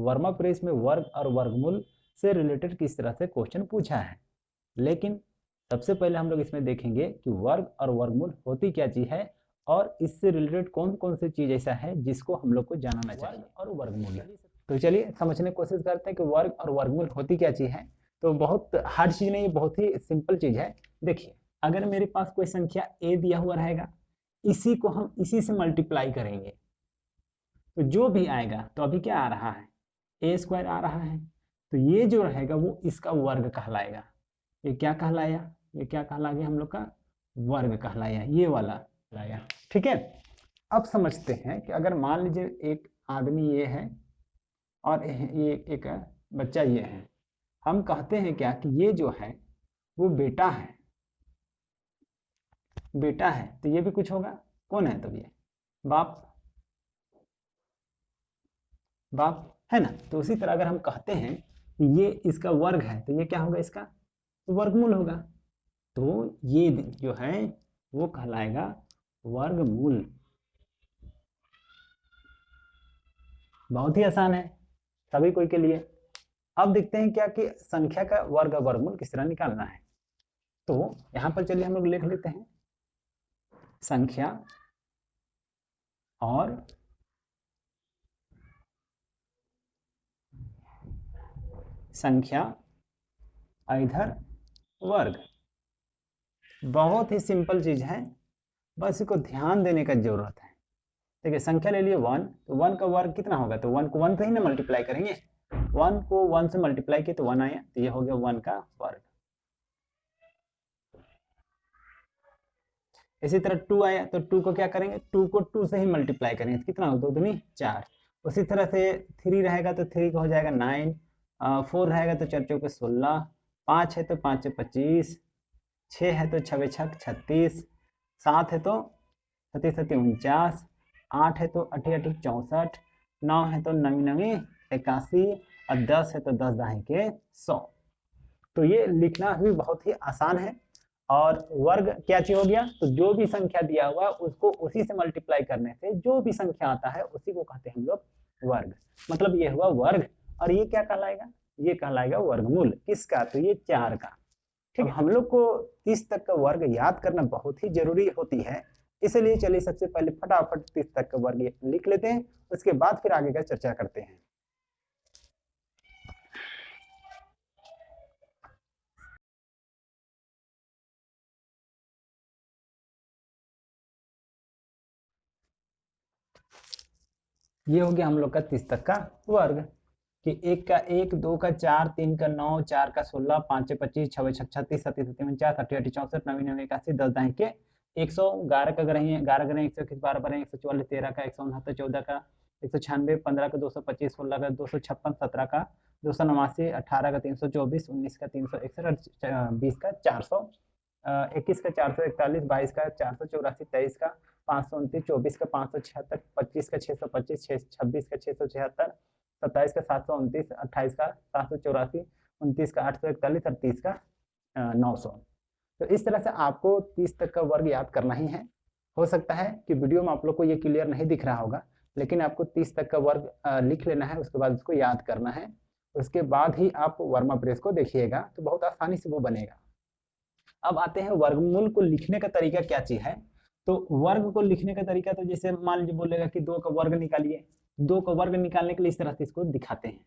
Verma press में वर्ग और वर्गमूल से रिलेटेड किस तरह से क्वेश्चन पूछा है। लेकिन सबसे पहले हम लोग इसमें देखेंगे कि वर्ग और वर्गमूल होती क्या चीज है और इससे रिलेटेड कौन कौन सी चीज ऐसा है जिसको हम लोग को जानना चाहिए। और वर्गमूल, तो चलिए समझने की कोशिश करते हैं कि वर्ग और वर्गमूल होती क्या चीज है। तो बहुत हार्ड चीज नहीं, बहुत ही सिंपल चीज है। देखिए, अगर मेरे पास कोई संख्या a दिया हुआ रहेगा, इसी को हम इसी से मल्टीप्लाई करेंगे तो जो भी आएगा, तो अभी क्या आ रहा है, ए स्क्वायर आ रहा है, तो ये जो रहेगा वो इसका वर्ग कहलाएगा। ये क्या कहलाया, ये क्या कहला गया हम लोग का, वर्ग कहलाया, ये वाला कहलाया। ठीक है, अब समझते हैं कि अगर मान लीजिए एक आदमी ये है और ये एक बच्चा ये है, हम कहते हैं क्या कि ये जो है वो बेटा है, बेटा है, तो ये भी कुछ होगा, कौन है, तब ये बाप, बाप है ना। तो उसी तरह अगर हम कहते हैं कि ये इसका वर्ग है, तो ये क्या होगा, इसका वर्गमूल होगा। तो ये जो है वो कहलाएगा वर्गमूल। बहुत ही आसान है सभी कोई के लिए। अब देखते हैं क्या कि संख्या का वर्ग और वर्गमूल किस तरह निकालना है। तो यहां पर चलिए हम लोग लिख लेते हैं संख्या और संख्या इधर वर्ग। बहुत ही सिंपल चीज है, बस इसको ध्यान देने का जरूरत है। देखिए, संख्या ले लिए 1, तो 1 का वर्ग कितना होगा, तो 1 को 1 से ही ना मल्टीप्लाई करेंगे, 1 को 1 से मल्टीप्लाई किए तो 1 आया, तो ये हो गया 1 का वर्ग। इसी तरह 2 आया, तो 2 को क्या करेंगे, 2 को 2 से ही मल्टीप्लाई करेंगे, कितना हो, 2 दूनी 4। उसी तरह से 3 रहेगा तो 3 का हो जाएगा 9, 4 रहेगा तो 4 चौके 16, 5 है तो 5 से 25, 6 है तो 6 छक 36, 7 है तो 37 49, 8 है तो 8 8 64, 9 है तो 9 9 81 और 10 है तो 10 दाएं के 100। तो ये लिखना भी बहुत ही आसान है। और वर्ग क्या चीज हो गया, तो जो भी संख्या दिया हुआ उसको उसी से मल्टीप्लाई करने से जो भी संख्या आता है उसी को कहते हैं हम लोग वर्ग। मतलब ये हुआ वर्ग, और ये क्या कहलाएगा, ये कहलाएगा वर्गमूल। किसका, तो ये 4 का। ठीक है, हम लोग को 30 तक का वर्ग याद करना बहुत ही जरूरी होती है, इसलिए चलिए सबसे पहले फटाफट 30 तक का वर्ग लिख लेते हैं, उसके बाद फिर आगे का चर्चा करते हैं। ये हो गया हम लोग का 30 तक का वर्ग, कि 1 का 1, 2 का 4, 3 का 9, 4 का 16, 5 से 25, 6 छक 36, 37 49, 38 64, 9 9 81, 10 दाएं के 100, 11 का अगर 11 करें 121, 12 करें 144, 13 का 169, 14 का 196, 15 का 225, 16 का 256, 17 का 289, 18 का 324, 19 का 361, 20 का 400, 21 का 441, 22 का 484, 23 का 529, 24 का 576, 25 का 625, 26 का 676, 27 का 729, 28 का 784, 29 का 841 और 30 का 900। तो इस तरह से आपको 30 तक का वर्ग याद करना ही है। हो सकता है कि वीडियो में आप लोग को ये क्लियर नहीं दिख रहा होगा, लेकिन आपको 30 तक का वर्ग लिख लेना है, उसके बाद उसको याद करना है, उसके बाद ही आप वर्मा प्रेस को देखिएगा तो बहुत आसानी से वो बनेगा। अब आते हैं वर्गमूल को लिखने का तरीका क्या चीज है। तो वर्ग को लिखने का तरीका, तो जैसे मान लीजिए बोलेगा कि 2 का वर्ग निकालिए, 2 का वर्ग निकालने के लिए इस तरह से इसको दिखाते हैं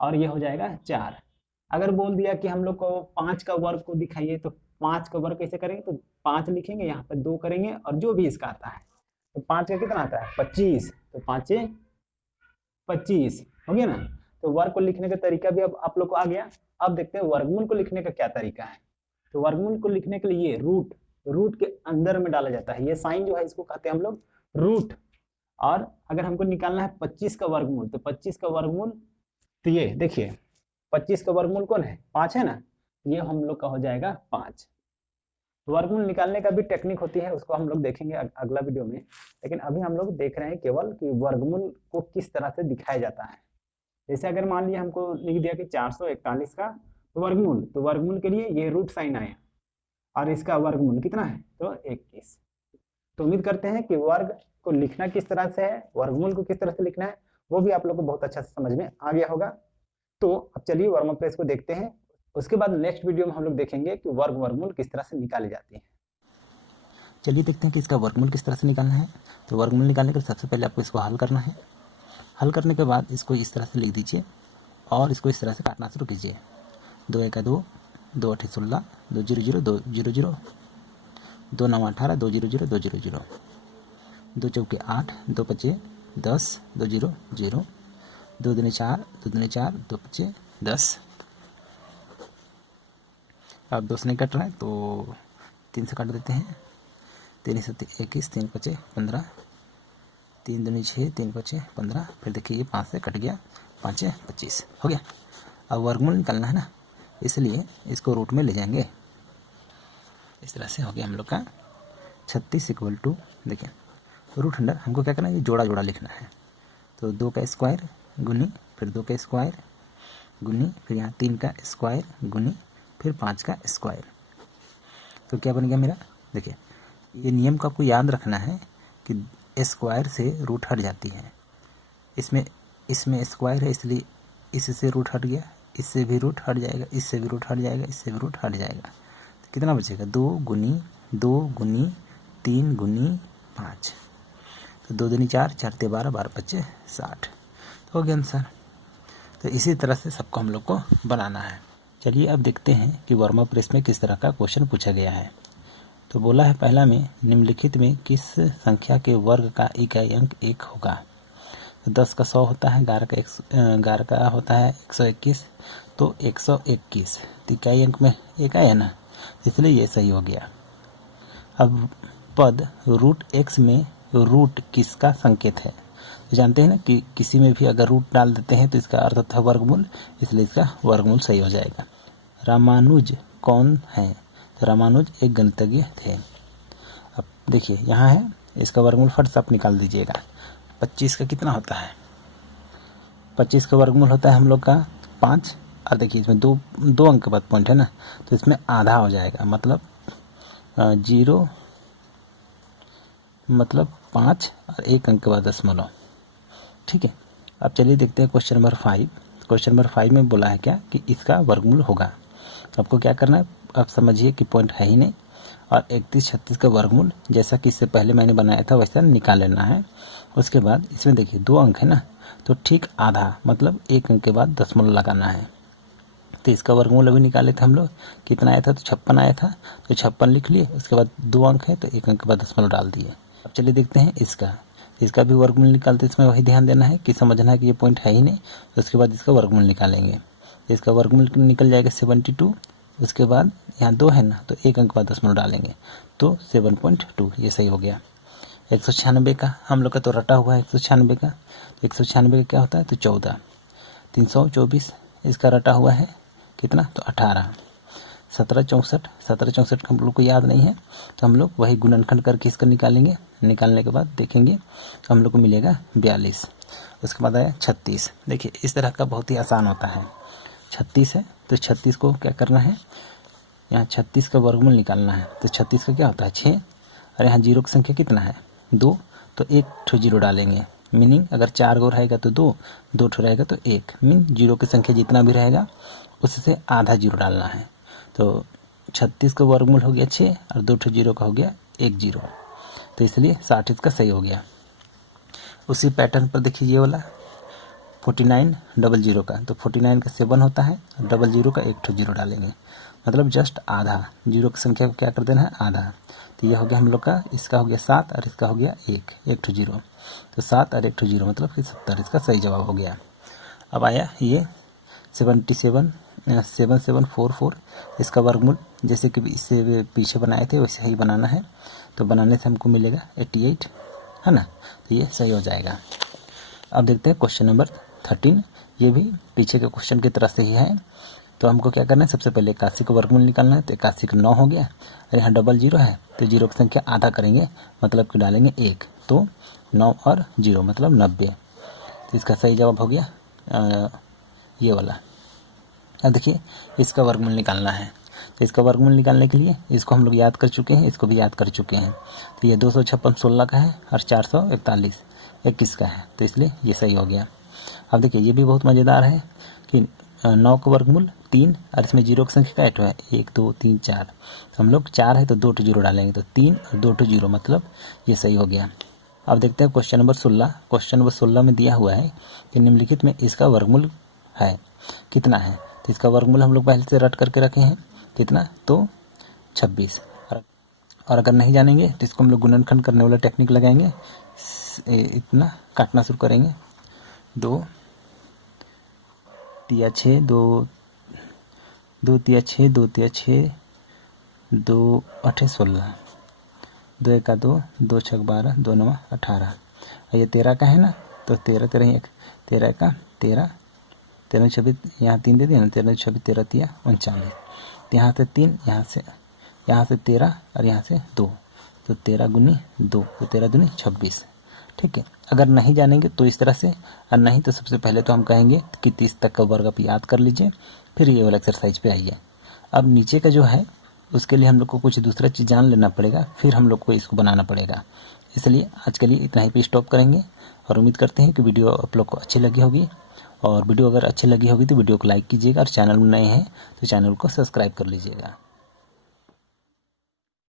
और ये हो जाएगा 4। अगर बोल दिया कि हम लोग को 5 का वर्ग को दिखाइए, तो 5 का वर्ग कैसे करेंगे, तो 5 लिखेंगे, यहाँ पर 2 करेंगे और जो भी इसका आता है, तो 5 का कितना आता है 25, तो 5 25 हो गया ना। तो वर्ग को लिखने का तरीका भी अब आप लोग को आ गया। अब देखते हैं वर्गमूल को लिखने का क्या तरीका है। तो वर्गमूल को लिखने के लिए रूट, रूट के अंदर में डाला जाता है, ये साइन जो है इसको कहते हैं हम लोग रूट। और अगर हमको निकालना है 25 का वर्गमूल, तो 25 का वर्गमूल, तो ये देखिए 25 का वर्गमूल कौन है, 5 है ना, ये हम लोग का हो जाएगा 5। वर्गमूल निकालने का भी टेक्निक होती है, उसको हम लोग देखेंगे अगला वीडियो में, लेकिन अभी हम लोग देख रहे हैं केवल कि वर्गमूल को किस तरह से दिखाया जाता है। जैसे अगर मान लिया हमको लिख दिया कि 441 का वर्गमूल, तो वर्गमूल के लिए ये रूट साइन आया और इसका वर्गमूल कितना है, तो 21। तो उम्मीद करते हैं कि वर्ग को लिखना किस तरह से है, वर्गमूल को किस तरह से लिखना है, वो भी आप लोग को बहुत अच्छा से समझ में आ गया होगा। तो अब चलिए वर्म अप को देखते हैं। उसके बाद नेक्स्ट वीडियो में हम लोग देखेंगे कि वर्गमूल किस तरह से निकाली जाती है। चलिए देखते हैं कि इसका वर्गमूल किस तरह से निकालना है। तो वर्गमूल निकालने के लिए सबसे पहले आपको इसको हल करना है। हल करने के बाद इसको इस तरह से लिख दीजिए और इसको इस तरह से काटना शुरू कीजिए। 2 1 2, 2 8 16, 2 0 0 2 0 0, 2 9 18, 2 0 0 2 0 0, 2 चौके 8, 2 पचे 10, 2 0 0, 2 दूनी 4, 2 दूनी 4, 2 पचे 10। अब 2 से नहीं कट रहा है तो 3 से काट देते हैं। 3 7 21, 3 पचे 15, 3 दूनी 6, 3 पचे 15। फिर देखिए ये 5 से कट गया, 5 25 हो गया। अब वर्गमूल निकालना है ना, इसलिए इसको रूट में ले जाएंगे। इस तरह से हो गया हम लोग का 36 इक्वल टू, देखिए रूट अंडर हमको क्या करना है, ये जोड़ा जोड़ा लिखना है। तो 2 का स्क्वायर गुनी, फिर 2 का स्क्वायर गुनी, फिर यहाँ 3 का स्क्वायर गुनी, फिर 5 का स्क्वायर। तो क्या बन गया मेरा, देखिए ये नियम को आपको याद रखना है कि स्क्वायर से रूट हट जाती है। इसमें स्क्वायर है इसलिए इससे रूट हट गया, इससे भी रूट हट जाएगा, इससे भी रूट हट जाएगा, इससे भी रूट हट जाएगा। तो कितना बचेगा, 2 गुनी 3 गुनी 5। तो 2 दूनी 4, 4 ते 12, 12 पच्चे 60। तो हो गया आंसर। तो इसी तरह से सबको हम लोग को बनाना है। चलिए अब देखते हैं कि वर्म अप रेस में किस तरह का क्वेश्चन पूछा गया है। तो बोला है पहला में, निम्नलिखित में किस संख्या के वर्ग का इकाई अंक 1 होगा। तो 10 का 100 होता है, 11 का होता है 121, तो 121। तो इकाई अंक में 1 आया ना, इसलिए ये सही हो गया। अब पद रूट x में रूट किसका संकेत है। तो जानते हैं ना कि किसी में भी अगर रूट डाल देते हैं तो इसका अर्थ होता है वर्गमूल, इसलिए इसका वर्गमूल सही हो जाएगा। रामानुज कौन है। तो रामानुज एक गणितज्ञ थे। अब देखिए यहाँ है, इसका वर्गमूल फट से आप निकाल दीजिएगा। 25 का कितना होता है, 25 का वर्गमूल होता है हम लोग का 5। और देखिए इसमें दो अंक के बाद पॉइंट है ना, तो इसमें आधा हो जाएगा, मतलब 0 मतलब 5 और 1 अंक के बाद दशमलव। ठीक है, अब चलिए देखते हैं क्वेश्चन नंबर 5। क्वेश्चन नंबर 5 में बोला है क्या कि इसका वर्गमूल होगा। तो आपको क्या करना है, आप समझिए कि पॉइंट है ही नहीं, और 31 36 का वर्गमूल जैसा कि इससे पहले मैंने बनाया था वैसा निकाल लेना है। उसके बाद इसमें देखिए 2 अंक है ना, तो ठीक आधा मतलब 1 अंक के बाद दशमलव लगाना है। तो इसका वर्गमूल अभी निकाले थे हम लोग, कितना आया था, तो 56 आया था, तो 56 लिख लिए। उसके बाद 2 अंक है तो 1 अंक के बाद दशमलव डाल दिए। अब चलिए देखते हैं इसका भी वर्गमूल निकालते इसमें वही ध्यान देना है कि समझना है कि ये पॉइंट है ही नहीं। तो उसके बाद इसका वर्गमूल निकालेंगे। इसका वर्गमूल निकल जाएगा 72। उसके बाद यहाँ 2 है ना, तो 1 अंक बाद दशमलव डालेंगे, तो 7.2, ये सही हो गया। 196 का हम लोग का तो रटा हुआ है 196 का, तो 196 का क्या होता है, तो 14। 324 इसका रटा हुआ है कितना, तो 18। 1764 हम लोग को याद नहीं है, तो हम लोग वही गुणनखंड करके इसका निकालेंगे। निकालने के बाद देखेंगे तो हम लोग को मिलेगा 42। उसके बाद आया 36। देखिए इस तरह का बहुत ही आसान होता है। 36 है तो 36 को क्या करना है, यहाँ 36 का वर्गमूल निकालना है। तो 36 का क्या होता है 6, और यहाँ जीरो की संख्या कितना है 2, तो 1 ठो जीरो डालेंगे। मीनिंग अगर 4 गो रहेगा तो 2, 2 ठो रहेगा तो 1। मीन जीरो की संख्या जितना भी रहेगा उससे आधा जीरो डालना है। तो 36 का वर्गमूल हो गया 6, और 2 ठो जीरो का हो गया 1 जीरो, तो इसलिए 60 इसका सही हो गया। उसी पैटर्न पर देखिए ये वाला 49 डबल जीरो का, तो 49 का 7 होता है, डबल जीरो का 1 ठो जीरो डालेंगे, मतलब जस्ट आधा। जीरो की संख्या को क्या कर देना है, आधा। तो ये हो गया हम लोग का, इसका हो गया 7 और इसका हो गया 1 ठो जीरो। तो 7 और 1 ठो जीरो मतलब कि 70, इसका सही जवाब हो गया। अब आया ये 7744, इसका वर्गमूल जैसे कि इससे पीछे बनाए थे वैसे ही बनाना है। तो बनाने से हमको मिलेगा 88, है ना, तो ये सही हो जाएगा। अब देखते हैं क्वेश्चन नंबर 13। ये भी पीछे के क्वेश्चन की तरह से ही है। तो हमको क्या करना है, सबसे पहले 81 का वर्गमूल निकालना है। तो 81 का 9 हो गया, और यहाँ डबल जीरो है तो जीरो की संख्या आधा करेंगे, मतलब कि डालेंगे 1, तो 9 और 0 मतलब 90। तो इसका सही जवाब हो गया ये वाला। अब देखिए इसका वर्गमूल निकालना है। तो इसका वर्गमूल निकालने के लिए इसको हम लोग याद कर चुके हैं, इसको भी याद कर चुके हैं। तो ये 256 16 का है, और 441 21 का है, तो इसलिए ये सही हो गया। अब देखिए ये भी बहुत मज़ेदार है कि 9 का वर्गमूल 3 और इसमें जीरो की संख्या क्या है 1 2 3 4, तो हम लोग 4 है तो 2 जीरो डालेंगे, तो 3 और 2 जीरो, मतलब ये सही हो गया। अब देखते हैं क्वेश्चन नंबर 16। क्वेश्चन नंबर 16 में दिया हुआ है कि निम्नलिखित में इसका वर्गमूल है कितना है, तो इसका वर्गमूल हम लोग पहले से रट करके रखे हैं कितना, तो 26। और अगर नहीं जानेंगे तो इसको हम लोग गुणनखंड करने वाला टेक्निक लगाएंगे, इतना काटना शुरू करेंगे, 2 तिया 6, 2 तिया 6, 2 तिया 6, 2 8 16, 2 1 2, 2 6 12, 2 9 18, और ये 13 का है ना, तो 13 13 1, 13 का 13, 13 26, यहाँ 3 दे दिया ना, 13 26 13 तिया 39, यहाँ से 3, यहाँ से 13 और यहाँ से 2, तो 13 गुनी 2, तो 13 दूनी 26। ठीक है, अगर नहीं जानेंगे तो इस तरह से, और नहीं तो सबसे पहले तो हम कहेंगे कि 30 तक का वर्ग आप याद कर लीजिए, फिर ये वाला एक्सरसाइज पे आइए। अब नीचे का जो है उसके लिए हम लोग को कुछ दूसरा चीज़ जान लेना पड़ेगा, फिर हम लोग को इसको बनाना पड़ेगा। इसलिए आज के लिए इतना ही पे स्टॉप करेंगे, और उम्मीद करते हैं कि वीडियो आप लोग को अच्छी लगी होगी, और वीडियो अगर अच्छी लगी होगी तो वीडियो को लाइक कीजिएगा, और चैनल में नए हैं तो चैनल को सब्सक्राइब कर लीजिएगा।